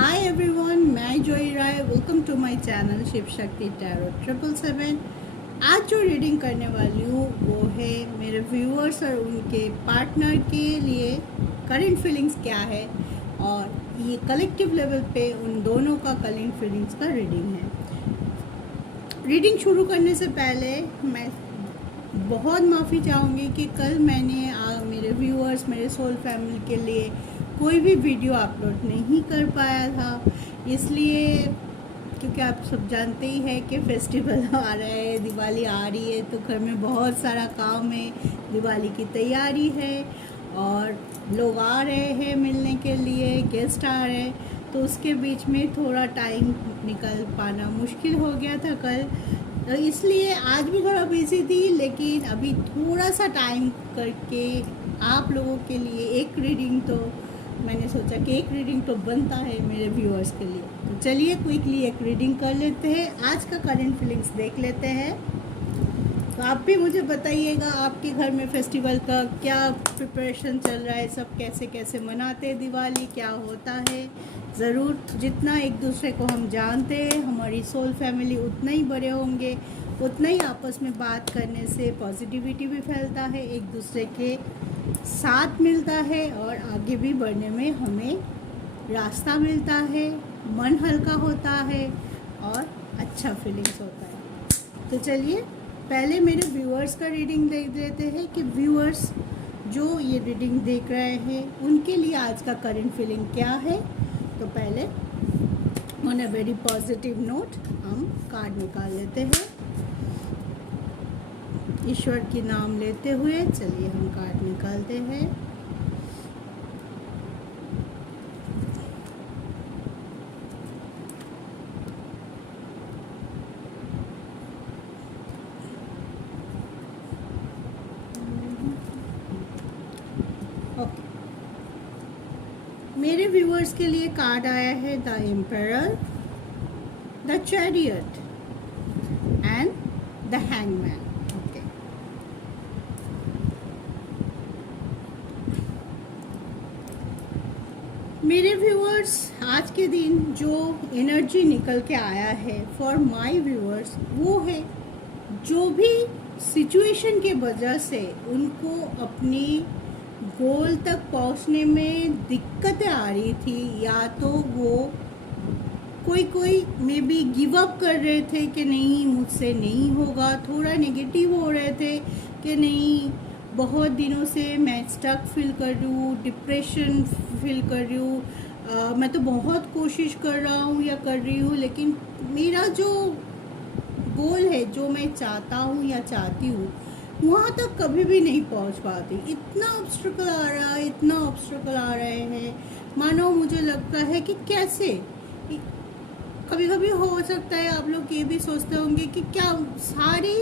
हाय everyone, मैं Joy Rai. Welcome to my channel Shiv Shakti tarot 777। आज जो रीडिंग करने वाली हूँ वो है मेरे व्यूअर्स और उनके पार्टनर के लिए करंट फीलिंग्स क्या है, और ये कलेक्टिव लेवल पे उन दोनों का करंट फीलिंग्स का रीडिंग है। रीडिंग शुरू करने से पहले मैं बहुत माफ़ी चाहूँगी कि कल मैंने मेरे व्यूअर्स, मेरे सोल फैमिली के लिए कोई भी वीडियो अपलोड नहीं कर पाया था, इसलिए क्योंकि आप सब जानते ही हैं कि फेस्टिवल आ रहा है, दिवाली आ रही है, तो घर में बहुत सारा काम है, दिवाली की तैयारी है और लोग आ रहे हैं मिलने के लिए, गेस्ट आ रहे हैं, तो उसके बीच में थोड़ा टाइम निकल पाना मुश्किल हो गया था कल, तो इसलिए आज भी थोड़ा बिजी थी। लेकिन अभी थोड़ा सा टाइम करके आप लोगों के लिए एक रीडिंग, तो मैंने सोचा कि एक रीडिंग तो बनता है मेरे व्यूअर्स के लिए, तो चलिए क्विकली एक रीडिंग कर लेते हैं। आज का करंट फीलिंग्स देख लेते हैं। तो आप भी मुझे बताइएगा आपके घर में फेस्टिवल का क्या प्रिपरेशन चल रहा है, सब कैसे कैसे मनाते हैं दिवाली, क्या होता है। ज़रूर, जितना एक दूसरे को हम जानते हैं, हमारी सोल फैमिली उतना ही बड़े होंगे, उतना ही आपस में बात करने से पॉजिटिविटी भी फैलता है, एक दूसरे के साथ मिलता है और आगे भी बढ़ने में हमें रास्ता मिलता है, मन हल्का होता है और अच्छा फीलिंग्स होता है। तो चलिए पहले मेरे व्यूअर्स का रीडिंग देख लेते हैं कि व्यूअर्स जो ये रीडिंग देख रहे हैं उनके लिए आज का करंट फीलिंग क्या है। तो पहले on a very positive note हम कार्ड निकाल लेते हैं, ईश्वर के नाम लेते हुए। चलिए हम कार्ड निकालते हैं। ओके, मेरे व्यूअर्स के लिए कार्ड आया है the emperor, the chariot and the hangman. मेरे व्यूअर्स, आज के दिन जो एनर्जी निकल के आया है फॉर माय व्यूअर्स वो है, जो भी सिचुएशन के वजह से उनको अपनी गोल तक पहुंचने में दिक्कतें आ रही थी, या तो वो कोई मे बी गिव अप कर रहे थे कि नहीं मुझसे नहीं होगा, थोड़ा नेगेटिव हो रहे थे कि नहीं बहुत दिनों से मैं स्टक फील कर रही हूँ, डिप्रेशन फील कर रही हूँ, मैं तो बहुत कोशिश कर रहा हूँ या कर रही हूँ, लेकिन मेरा जो गोल है, जो मैं चाहता हूँ या चाहती हूँ, वहाँ तक कभी भी नहीं पहुँच पाती। इतना ऑब्स्ट्रकल आ रहा है, इतना ऑब्स्ट्रकल आ रहे हैं, मानो मुझे लगता है कि कैसे। कभी कभी हो सकता है आप लोग ये भी सोचते होंगे कि क्या सारी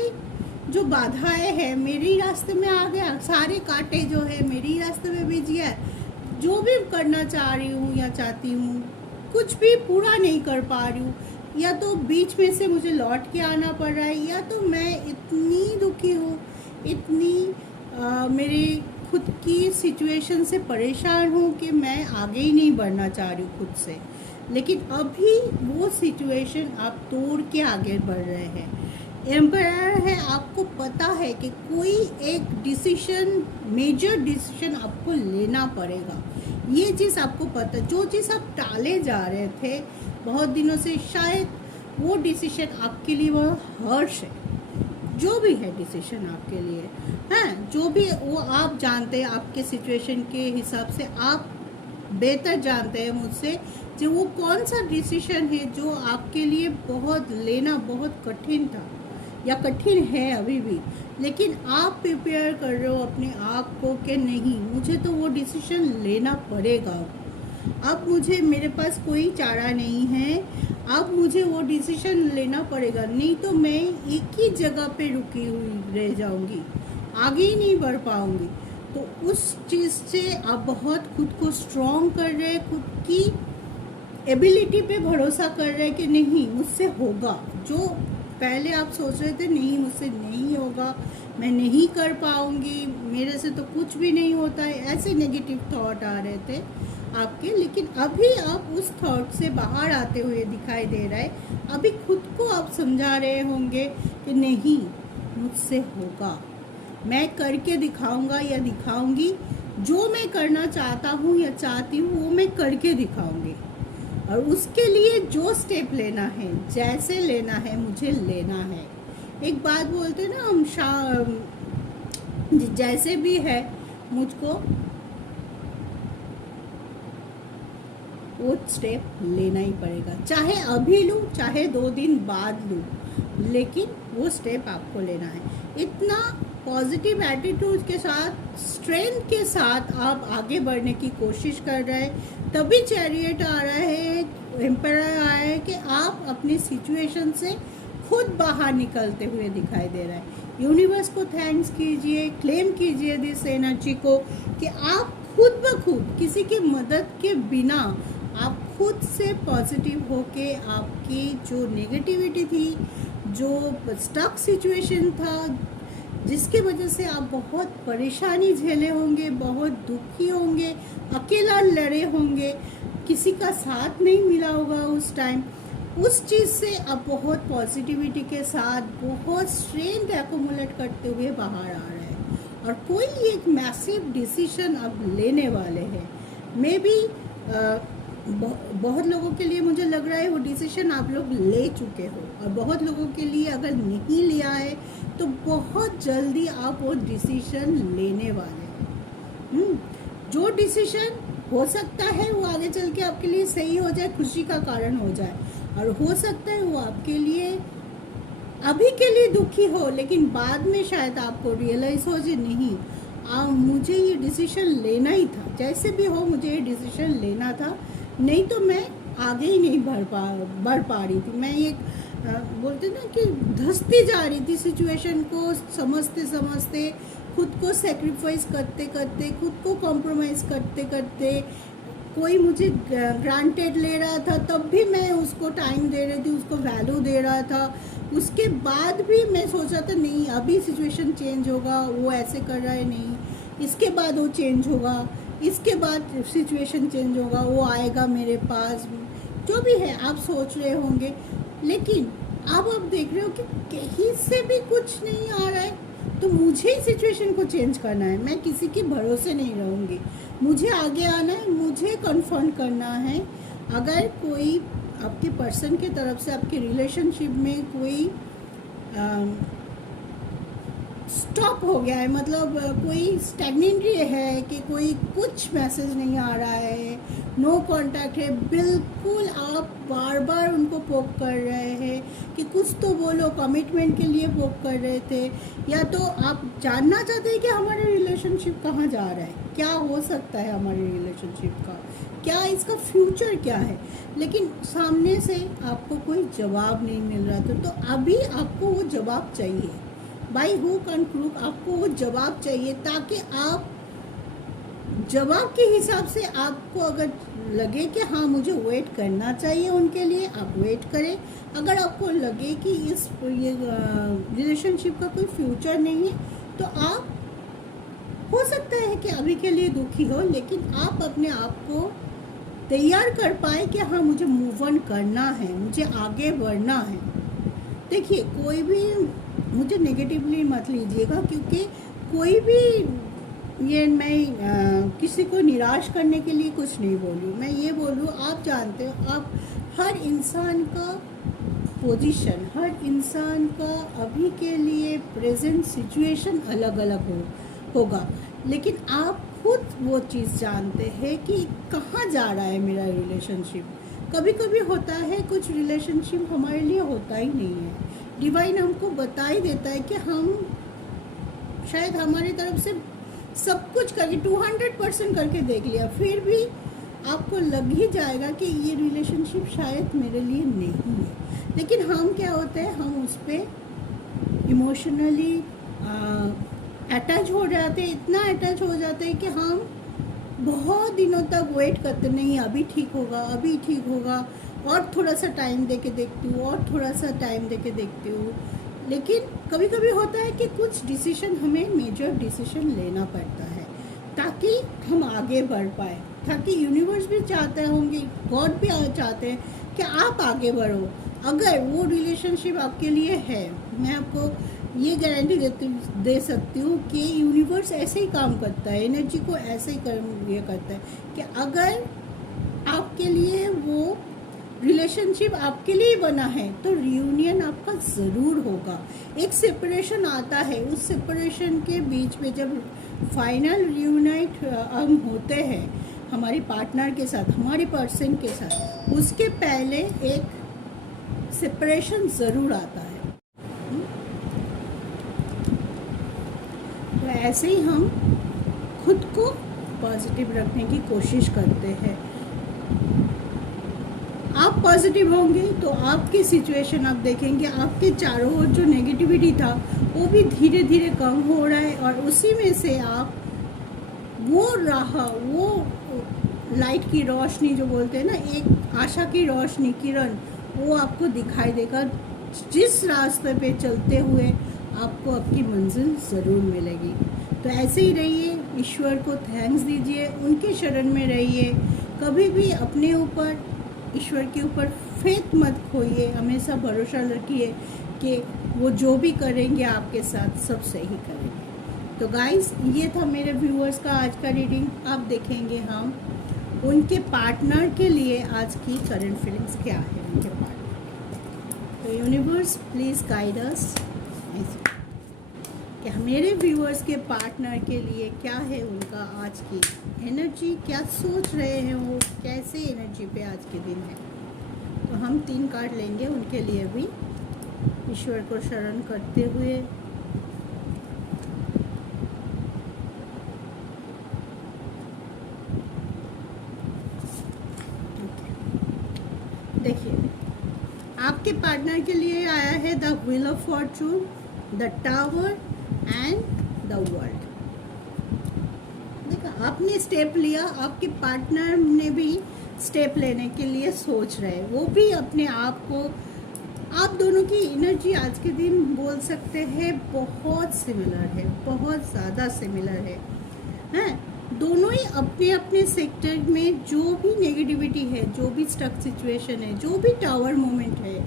जो बाधाएं हैं मेरे रास्ते में आ गया, सारे कांटे जो है मेरे रास्ते में भेज गया, जो भी करना चाह रही हूँ या चाहती हूँ कुछ भी पूरा नहीं कर पा रही हूँ, या तो बीच में से मुझे लौट के आना पड़ रहा है, या तो मैं इतनी दुखी हूँ, इतनी मेरी खुद की सिचुएशन से परेशान हूँ कि मैं आगे ही नहीं बढ़ना चाह रही हूँ खुद से। लेकिन अभी वो सिचुएशन आप तोड़ के आगे बढ़ रहे हैं। एम्पायर है, आपको पता है कि कोई एक डिसीजन, मेजर डिसीजन आपको लेना पड़ेगा, ये चीज़ आपको पता। जो चीज़ आप टाले जा रहे थे बहुत दिनों से, शायद वो डिसीजन आपके लिए वो हर्ष है, जो भी है डिसीजन आपके लिए हैं, जो भी वो आप जानते हैं, आपके सिचुएशन के हिसाब से आप बेहतर जानते हैं मुझसे, जो वो कौन सा डिसीजन है जो आपके लिए बहुत लेना बहुत कठिन था या कठिन है अभी भी, लेकिन आप प्रिपेयर कर रहे हो अपने आप को कि नहीं मुझे तो वो डिसीजन लेना पड़ेगा, अब मुझे, मेरे पास कोई चारा नहीं है, अब मुझे वो डिसीजन लेना पड़ेगा, नहीं तो मैं एक ही जगह पे रुकी हुई रह जाऊंगी, आगे ही नहीं बढ़ पाऊंगी। तो उस चीज़ से आप बहुत खुद को स्ट्रॉन्ग कर रहे हैं, खुद की एबिलिटी पे भरोसा कर रहे हैं कि नहीं मुझसे होगा। जो पहले आप सोच रहे थे नहीं मुझसे नहीं होगा, मैं नहीं कर पाऊंगी, मेरे से तो कुछ भी नहीं होता है, ऐसे नेगेटिव थॉट आ रहे थे, आपके, लेकिन अभी आप उस थॉट से बाहर आते हुए दिखाई दे रहा है। अभी खुद को आप समझा रहे होंगे कि नहीं, मुझसे होगा, मैं करके दिखाऊंगा या दिखाऊंगी, जो मैं करना चाहता हूँ या चाहती हूँ वो मैं करके दिखाऊंगी। और उसके लिए जो स्टेप लेना है, जैसे लेना है, मुझे लेना है। एक बात बोलते हैं ना हम, जैसे भी है मुझको वो स्टेप लेना ही पड़ेगा, चाहे अभी लूँ चाहे 2 दिन बाद लूँ, लेकिन वो स्टेप आपको लेना है। इतना पॉजिटिव एटीट्यूड के साथ, स्ट्रेंथ के साथ आप आगे बढ़ने की कोशिश कर रहे हैं, तभी चैरियट आ रहा है, एम्पायर आया है कि आप अपनी सिचुएशन से खुद बाहर निकलते हुए दिखाई दे रहा है। यूनिवर्स को थैंक्स कीजिए, क्लेम कीजिए दिस एनर्जी को कि आप खुद ब खुद किसी की मदद के बिना आप खुद से पॉजिटिव होके आपकी जो नेगेटिविटी थी, जो स्टक सिचुएशन था, जिसकी वजह से आप बहुत परेशानी झेले होंगे, बहुत दुखी होंगे, अकेला लड़े होंगे, किसी का साथ नहीं मिला होगा उस टाइम, उस चीज़ से आप बहुत पॉजिटिविटी के साथ, बहुत स्ट्रेंथ एक्यूमुलेट करते हुए बाहर आ रहे हैं। और कोई एक मैसिव डिसीजन आप लेने वाले हैं। मे बी बहुत लोगों के लिए मुझे लग रहा है वो डिसीजन आप लोग ले चुके हो, और बहुत लोगों के लिए अगर नहीं लिया है तो बहुत जल्दी आप वो डिसीजन लेने वाले हैं। जो डिसीजन हो सकता है वो आगे चल के आपके लिए सही हो जाए, खुशी का कारण हो जाए, और हो सकता है वो आपके लिए अभी के लिए दुखी हो, लेकिन बाद में शायद आपको रियलाइज हो जाए नहीं, मुझे ये डिसीजन लेना ही था, जैसे भी हो मुझे ये डिसीजन लेना था, नहीं तो मैं आगे ही नहीं बढ़ पा रही थी। मैं एक बोलते ना कि धंसती जा रही थी सिचुएशन को, समझते समझते, खुद को सेक्रीफाइस करते करते, खुद को कॉम्प्रोमाइज़ करते करते, कोई मुझे ग्रांटेड ले रहा था तब भी मैं उसको टाइम दे रही थी, उसको वैल्यू दे रहा था। उसके बाद भी मैं सोचा था नहीं, अभी सिचुएशन चेंज होगा, वो ऐसे कर रहा है, नहीं इसके बाद वो चेंज होगा, इसके बाद सिचुएशन चेंज होगा, वो आएगा मेरे पास, जो भी है आप सोच रहे होंगे। लेकिन अब आप देख रहे हो कि कहीं से भी कुछ नहीं आ रहा है, तो मुझे ही सिचुएशन को चेंज करना है। मैं किसी के भरोसे नहीं रहूँगी, मुझे आगे आना है, मुझे कन्फर्म करना है। अगर कोई आपके पर्सन की तरफ से आपके रिलेशनशिप में कोई स्टॉप हो गया है, मतलब कोई स्टैग्नेंट है कि कोई कुछ मैसेज नहीं आ रहा है, नो कांटेक्ट है, बिल्कुल आप बार बार उनको पोक कर रहे हैं कि कुछ तो बोलो, कमिटमेंट के लिए पोक कर रहे थे, या तो आप जानना चाहते हैं कि हमारा रिलेशनशिप कहाँ जा रहा है, क्या हो सकता है हमारे रिलेशनशिप का, क्या इसका फ्यूचर क्या है, लेकिन सामने से आपको कोई जवाब नहीं मिल रहा था। तो अभी आपको वो जवाब चाहिए, बाई हुक एंड क्रूक आपको वो जवाब चाहिए, ताकि आप जवाब के हिसाब से, आपको अगर लगे कि हाँ मुझे वेट करना चाहिए उनके लिए, आप वेट करें। अगर आपको लगे कि ये रिलेशनशिप का कोई फ्यूचर नहीं है, तो आप, हो सकता है कि अभी के लिए दुखी हो, लेकिन आप अपने आप को तैयार कर पाए कि हाँ मुझे मूव ऑन करना है, मुझे आगे बढ़ना है। देखिए, कोई भी मुझे नेगेटिवली मत लीजिएगा, क्योंकि कोई भी, ये मैं किसी को निराश करने के लिए कुछ नहीं बोलूँ, मैं ये बोलूँ, आप जानते हो, आप हर इंसान का पोजीशन, हर इंसान का अभी के लिए प्रेजेंट सिचुएशन अलग अलग होगा, लेकिन आप खुद वो चीज़ जानते हैं कि कहाँ जा रहा है मेरा रिलेशनशिप। कभी कभी होता है कुछ रिलेशनशिप हमारे लिए होता ही नहीं है, डिवाइन हमको बता ही देता है कि हम शायद हमारी तरफ से सब कुछ करके 200% करके देख लिया, फिर भी आपको लग ही जाएगा कि ये रिलेशनशिप शायद मेरे लिए नहीं है। लेकिन हम क्या होते हैं, हम उस पर इमोशनली अटैच हो जाते हैं, इतना अटैच हो जाते हैं कि हम बहुत दिनों तक वेट करते, नहीं अभी ठीक होगा, अभी ठीक होगा, और थोड़ा सा टाइम दे के देखती हूँ, और थोड़ा सा टाइम दे के देखती हूँ। लेकिन कभी कभी होता है कि कुछ डिसीजन, हमें मेजर डिसीजन लेना पड़ता है, ताकि हम आगे बढ़ पाए, ताकि यूनिवर्स भी चाहते होंगे, गॉड भी चाहते हैं कि आप आगे बढ़ो। अगर वो रिलेशनशिप आपके लिए है, मैं आपको ये गारंटी दे सकती हूँ कि यूनिवर्स ऐसे ही काम करता है, एनर्जी को ऐसे ही ये करता है कि अगर आपके लिए वो रिलेशनशिप आपके लिए बना है तो रियूनियन आपका ज़रूर होगा। एक सेपरेशन आता है, उस सेपरेशन के बीच में जब फाइनल रियूनाइट हम होते हैं हमारे पार्टनर के साथ, हमारे पर्सन के साथ, उसके पहले एक सेपरेशन ज़रूर आता है। तो ऐसे ही हम खुद को पॉजिटिव रखने की कोशिश करते हैं। आप पॉजिटिव होंगे तो आपकी सिचुएशन आप देखेंगे, आपके चारों ओर जो नेगेटिविटी था वो भी धीरे धीरे कम हो रहा है, और उसी में से आप वो लाइट की रोशनी जो बोलते हैं ना, एक आशा की रोशनी, किरण, वो आपको दिखाई देगा। जिस रास्ते पे चलते हुए आपको आपकी मंजिल ज़रूर मिलेगी। तो ऐसे ही रहिए, ईश्वर को थैंक्स दीजिए, उनके शरण में रहिए। कभी भी अपने ऊपर, ईश्वर के ऊपर फेथ मत खोइए, हमेशा भरोसा रखिए कि वो जो भी करेंगे आपके साथ सब सही करेंगे। तो गाइस, ये था मेरे व्यूअर्स का आज का रीडिंग। अब देखेंगे हम उनके पार्टनर के लिए आज की करंट फीलिंग्स क्या है उनके पार्टनर। तो यूनिवर्स प्लीज़ गाइड अस कि मेरे व्यूअर्स के पार्टनर के लिए क्या है उनका आज की एनर्जी, क्या सोच रहे हैं वो, कैसे एनर्जी पे आज के दिन है। तो हम 3 कार्ड लेंगे उनके लिए भी, ईश्वर को शरण करते हुए। देखिए, आपके पार्टनर के लिए आया है the wheel of Fortune, the tower and the world. देखा, आपने स्टेप लिया, आपके पार्टनर ने भी स्टेप लेने के लिए सोच रहे हैं। वो भी अपने आप को, आप दोनों की एनर्जी आज के दिन बोल सकते हैं बहुत सिमिलर है, बहुत ज़्यादा सिमिलर है, हैं? दोनों ही अपने अपने सेक्टर में जो भी नेगेटिविटी है, जो भी स्टक सिचुएशन है, जो भी टावर मोमेंट है,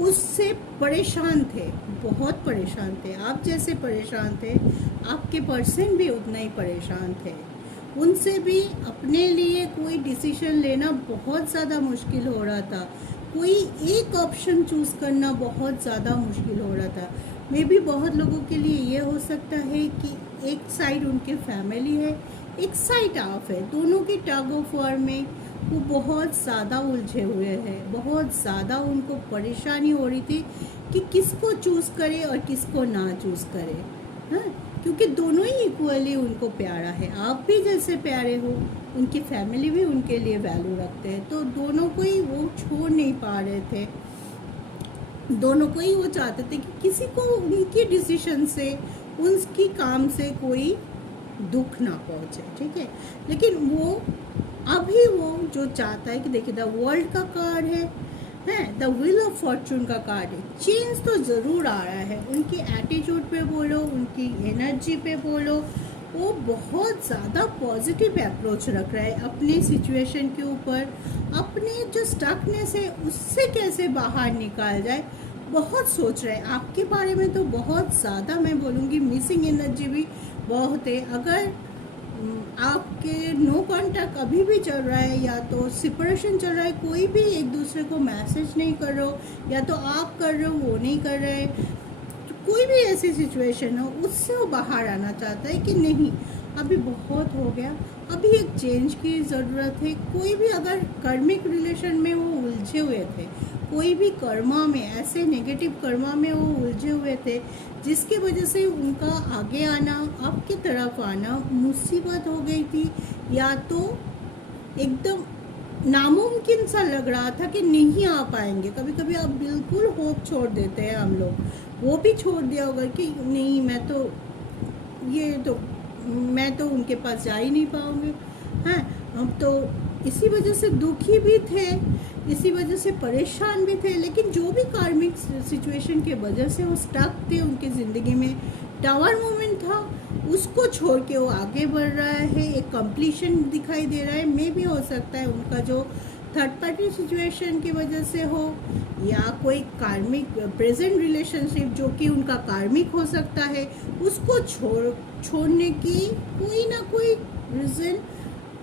उससे परेशान थे, बहुत परेशान थे। आप जैसे परेशान थे, आपके पर्सन भी उतना ही परेशान थे। उनसे भी अपने लिए कोई डिसीजन लेना बहुत ज़्यादा मुश्किल हो रहा था, कोई एक ऑप्शन चूज़ करना बहुत ज़्यादा मुश्किल हो रहा था। मे बी बहुत लोगों के लिए ये हो सकता है कि एक साइड उनके फैमिली है, एक साइड आप है, दोनों की टग ऑफ वॉर में वो बहुत ज़्यादा उलझे हुए हैं। बहुत ज़्यादा उनको परेशानी हो रही थी कि किसको चूज़ करे और किसको ना चूज़ करे, हाँ, क्योंकि दोनों ही इक्वली उनको प्यारा है। आप भी जैसे प्यारे हो, उनकी फैमिली भी उनके लिए वैल्यू रखते हैं, तो दोनों को ही वो छोड़ नहीं पा रहे थे। दोनों को ही वो चाहते थे कि किसी को उनकी डिसीजन से, उनकी काम से कोई दुख ना पहुँचे, ठीक है। लेकिन वो अभी वो जो चाहता है कि देखिए, द वर्ल्ड का कार्ड है, द व्हील ऑफ फॉर्चून का कार्ड है। चेंज तो ज़रूर आ रहा है, उनकी एटीट्यूड पे बोलो, उनकी एनर्जी पे बोलो, वो बहुत ज़्यादा पॉजिटिव अप्रोच रख रहा है अपने सिचुएशन के ऊपर। अपने जो स्टकनेस है उससे कैसे बाहर निकाल जाए, बहुत सोच रहे हैं। आपके बारे में तो बहुत ज़्यादा, मैं बोलूँगी मिसिंग एनर्जी भी बहुत है। अगर आपके नो कॉन्टैक्ट अभी भी चल रहा है, या तो सेपरेशन चल रहा है, कोई भी एक दूसरे को मैसेज नहीं कर रहे हो, या तो आप कर रहे हो वो नहीं कर रहे, तो कोई भी ऐसी सिचुएशन हो उससे वो बाहर आना चाहता है कि नहीं, अभी बहुत हो गया, अभी एक चेंज की ज़रूरत है। कोई भी अगर कर्मिक रिलेशन में वो उलझे हुए थे, कोई भी कर्मा में, ऐसे नेगेटिव कर्मा में वो उलझे हुए थे, जिसकी वजह से उनका आगे आना, आपकी तरफ आना मुसीबत हो गई थी, या तो एकदम नामुमकिन सा लग रहा था कि नहीं आ पाएंगे। कभी कभी आप बिल्कुल होप छोड़ देते हैं, हम लोग वो भी छोड़ दिया होगा कि नहीं, मैं तो उनके पास जा ही नहीं पाऊँगी, हैं। अब तो इसी वजह से दुखी भी थे, इसी वजह से परेशान भी थे। लेकिन जो भी कार्मिक सिचुएशन के वजह से वो स्टक थे, उनकी ज़िंदगी में टावर मोमेंट था, उसको छोड़ के वो आगे बढ़ रहा है, एक कंप्लीशन दिखाई दे रहा है। मे भी हो सकता है उनका जो थर्ड पार्टी सिचुएशन की वजह से हो, या कोई कार्मिक प्रेजेंट रिलेशनशिप जो कि उनका कार्मिक हो सकता है, उसको छोड़ने की कोई ना कोई रीज़न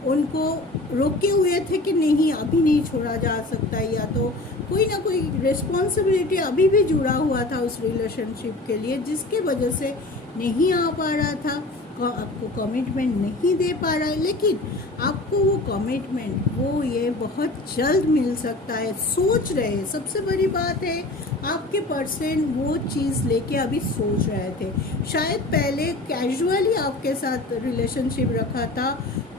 उनको रोके हुए थे कि नहीं अभी नहीं छोड़ा जा सकता, या तो कोई ना कोई रिस्पॉन्सिबिलिटी अभी भी जुड़ा हुआ था उस रिलेशनशिप के लिए, जिसके वजह से नहीं आ पा रहा था, आपको कमिटमेंट नहीं दे पा रहा है। लेकिन आपको वो कमिटमेंट, वो ये बहुत जल्द मिल सकता है, सोच रहे हैं। सबसे बड़ी बात है, आपके पर्सन वो चीज़ लेके अभी सोच रहे थे। शायद पहले कैजुअली आपके साथ रिलेशनशिप रखा था,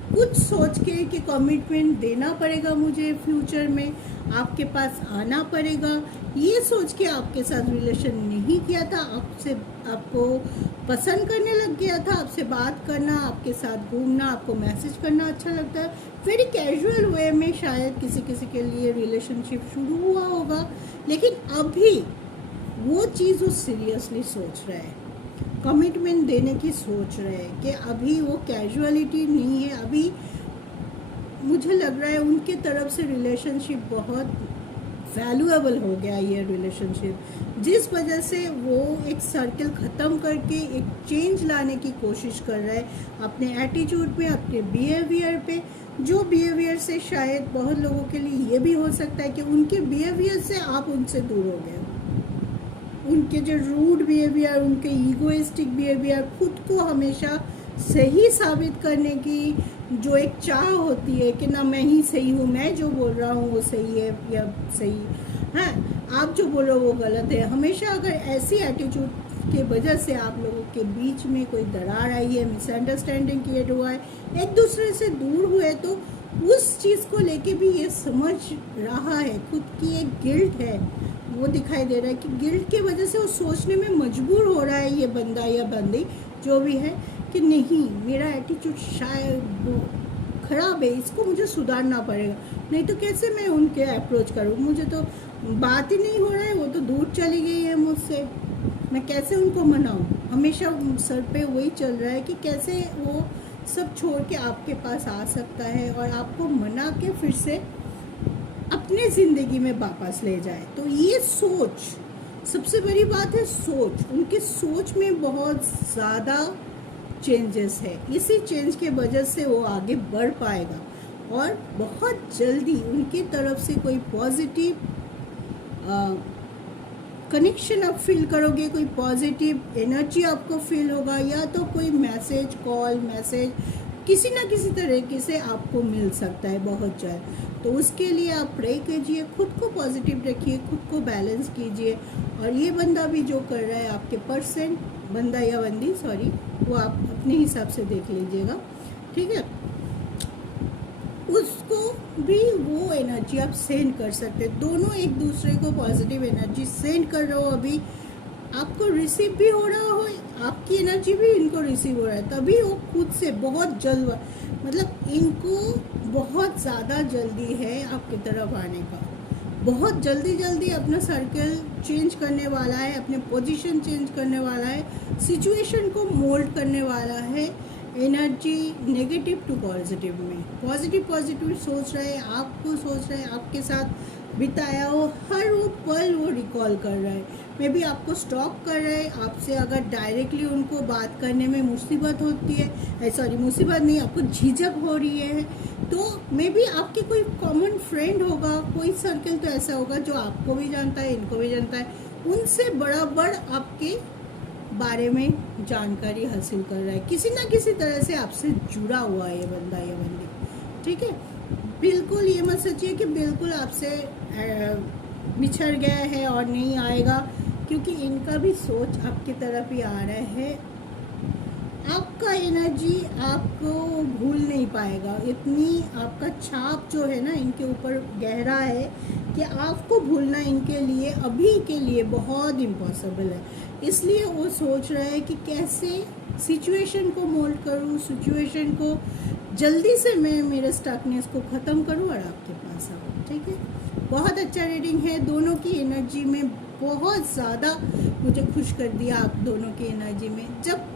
कुछ सोच के कि कमिटमेंट देना पड़ेगा मुझे, फ्यूचर में आपके पास आना पड़ेगा, ये सोच के आपके साथ रिलेशन नहीं किया था। आपको पसंद करने लग गया था, आपसे बात करना, आपके साथ घूमना, आपको मैसेज करना अच्छा लगता है। वेरी कैजुअल वे में शायद किसी किसी के लिए रिलेशनशिप शुरू हुआ होगा, लेकिन अभी वो चीज़ वो सीरियसली सोच रहे हैं, कमिटमेंट देने की सोच रहे हैं कि अभी वो कैजुअलिटी नहीं है। अभी मुझे लग रहा है उनके तरफ से रिलेशनशिप बहुत वैल्यूएबल हो गया, ये रिलेशनशिप, जिस वजह से वो एक सर्कल ख़त्म करके एक चेंज लाने की कोशिश कर रहा है अपने एटीट्यूड पे, अपने बिहेवियर पे। जो बिहेवियर से शायद बहुत लोगों के लिए ये भी हो सकता है कि उनके बिहेवियर से आप उनसे दूर हो गए, उनके जो रूड बिहेवियर, उनके ईगोइस्टिक बिहेवियर, खुद को हमेशा सही साबित करने की जो एक चाह होती है कि ना मैं ही सही हूँ, मैं जो बोल रहा हूँ वो सही है या सही है, आप जो बोल रहे हो वो गलत है। हमेशा अगर ऐसी एटीट्यूड के वजह से आप लोगों के बीच में कोई दरार आई है, मिसअंडरस्टैंडिंग क्रिएट हुआ है, एक दूसरे से दूर हुए, तो उस चीज़ को लेके भी ये समझ रहा है, खुद की एक गिल्ट है, वो दिखाई दे रहा है कि गिल्ट की वजह से वो सोचने में मजबूर हो रहा है, ये बंदा या बंदी जो भी है, कि नहीं मेरा एटीट्यूड शायद ख़राब है, इसको मुझे सुधारना पड़ेगा, नहीं तो कैसे मैं उनके अप्रोच करूँ, मुझे तो बात ही नहीं हो रहा है, वो तो दूर चली गई है मुझसे, मैं कैसे उनको मनाऊँ। हमेशा सर पे वही चल रहा है कि कैसे वो सब छोड़ के आपके पास आ सकता है और आपको मना के फिर से अपने ज़िंदगी में वापस ले जाए। तो ये सोच, सबसे बड़ी बात है सोच, उनके सोच में बहुत ज़्यादा चेंजेस है। इसी चेंज के वजह से वो आगे बढ़ पाएगा और बहुत जल्दी उनकी तरफ से कोई पॉजिटिव कनेक्शन आप फील करोगे, कोई पॉजिटिव एनर्जी आपको फील होगा, या तो कोई मैसेज, कॉल, मैसेज किसी ना किसी तरीके से आपको मिल सकता है बहुत जल्द। तो उसके लिए आप प्रे कीजिए, खुद को पॉजिटिव रखिए, खुद को बैलेंस कीजिए। और ये बंदा भी जो कर रहा है, आपके पर्सन, बंदा या बंदी सॉरी, वो आप अपने हिसाब से देख लीजिएगा, ठीक है। उसको भी वो एनर्जी आप सेंड कर सकते हैं, दोनों एक दूसरे को पॉजिटिव एनर्जी सेंड कर रहे हो, अभी आपको रिसीव भी हो रहा हो, आपकी एनर्जी भी इनको रिसीव हो रहा है, तभी वो खुद से बहुत जल्द, मतलब इनको बहुत ज़्यादा जल्दी है आपकी तरफ आने का, बहुत जल्दी अपना सर्कल चेंज करने वाला है, अपने पोजीशन चेंज करने वाला है, सिचुएशन को मोल्ड करने वाला है, एनर्जी नेगेटिव टू पॉजिटिव में, पॉजिटिव सोच रहे हैं, आपको सोच रहे हैं, आपके साथ बिताया हो हर वो पल वो रिकॉल कर रहा है। मे बी आपको स्टॉक कर रहे हैं, आपसे अगर डायरेक्टली उनको बात करने में मुसीबत होती है, सॉरी मुसीबत नहीं, आपको झिझक हो रही है, तो मे बी आपके कोई कॉमन फ्रेंड होगा, कोई सर्कल तो ऐसा होगा जो आपको भी जानता है, इनको भी जानता है, उनसे बराबर आपके बारे में जानकारी हासिल कर रहा है, किसी ना किसी तरह से आपसे जुड़ा हुआ है ये बंदा या बंदी, ठीक है। बिल्कुल ये मत सोचिए कि बिल्कुल आपसे बिछड़ गया है और नहीं आएगा, क्योंकि इनका भी सोच आपकी तरफ ही आ रहा है। आपका एनर्जी आपको भूल नहीं पाएगा, इतनी आपका छाप जो है ना इनके ऊपर गहरा है कि आपको भूलना इनके लिए अभी के लिए बहुत इम्पॉसिबल है। इसलिए वो सोच रहे हैं कि कैसे सिचुएशन को मोल्ड करूँ, सिचुएशन को जल्दी से मैं मेरे स्टकनेस को ख़त्म करूँ और आपके पास आऊँ। ठीक है, बहुत अच्छा रीडिंग है। दोनों की एनर्जी में बहुत ज़्यादा मुझे खुश कर दिया आप दोनों की एनर्जी में। जब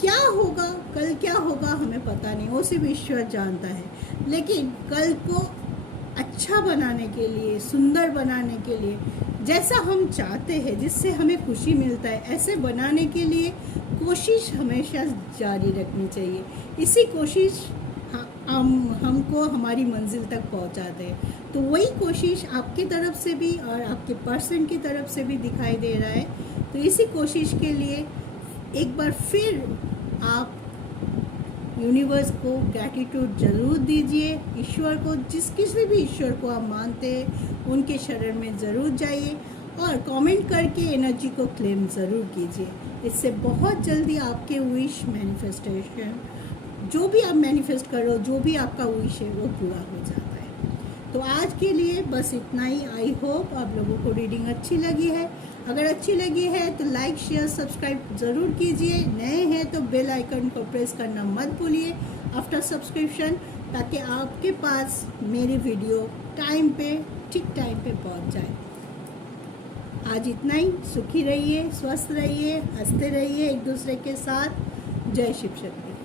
क्या होगा, कल क्या होगा हमें पता नहीं, वो सिर्फ ईश्वर जानता है, लेकिन कल को अच्छा बनाने के लिए, सुंदर बनाने के लिए, जैसा हम चाहते हैं, जिससे हमें खुशी मिलता है, ऐसे बनाने के लिए कोशिश हमेशा जारी रखनी चाहिए। इसी कोशिश हमको हमारी मंजिल तक पहुंचाते हैं। तो वही कोशिश आपकी तरफ से भी और आपके पर्सन की तरफ से भी दिखाई दे रहा है। तो इसी कोशिश के लिए एक बार फिर आप यूनिवर्स को ग्रैटिट्यूड ज़रूर दीजिए। ईश्वर को, किसी भी ईश्वर को आप मानते हैं, उनके शरण में ज़रूर जाइए और कमेंट करके एनर्जी को क्लेम ज़रूर कीजिए। इससे बहुत जल्दी आपके विश मैनिफेस्टेशन, जो भी आप मैनिफेस्ट करो, जो भी आपका विश है, वो पूरा हो जाता है। तो आज के लिए बस इतना ही। आई होप आप लोगों को रीडिंग अच्छी लगी है। अगर अच्छी लगी है तो लाइक, शेयर, सब्सक्राइब ज़रूर कीजिए। नए हैं तो बेल आइकन को प्रेस करना मत भूलिए आफ्टर सब्सक्रिप्शन, ताकि आपके पास मेरी वीडियो टाइम पे, ठीक टाइम पे पहुंच जाए। आज इतना ही। सुखी रहिए, स्वस्थ रहिए, हंसते रहिए एक दूसरे के साथ। जय शिव शक्ति।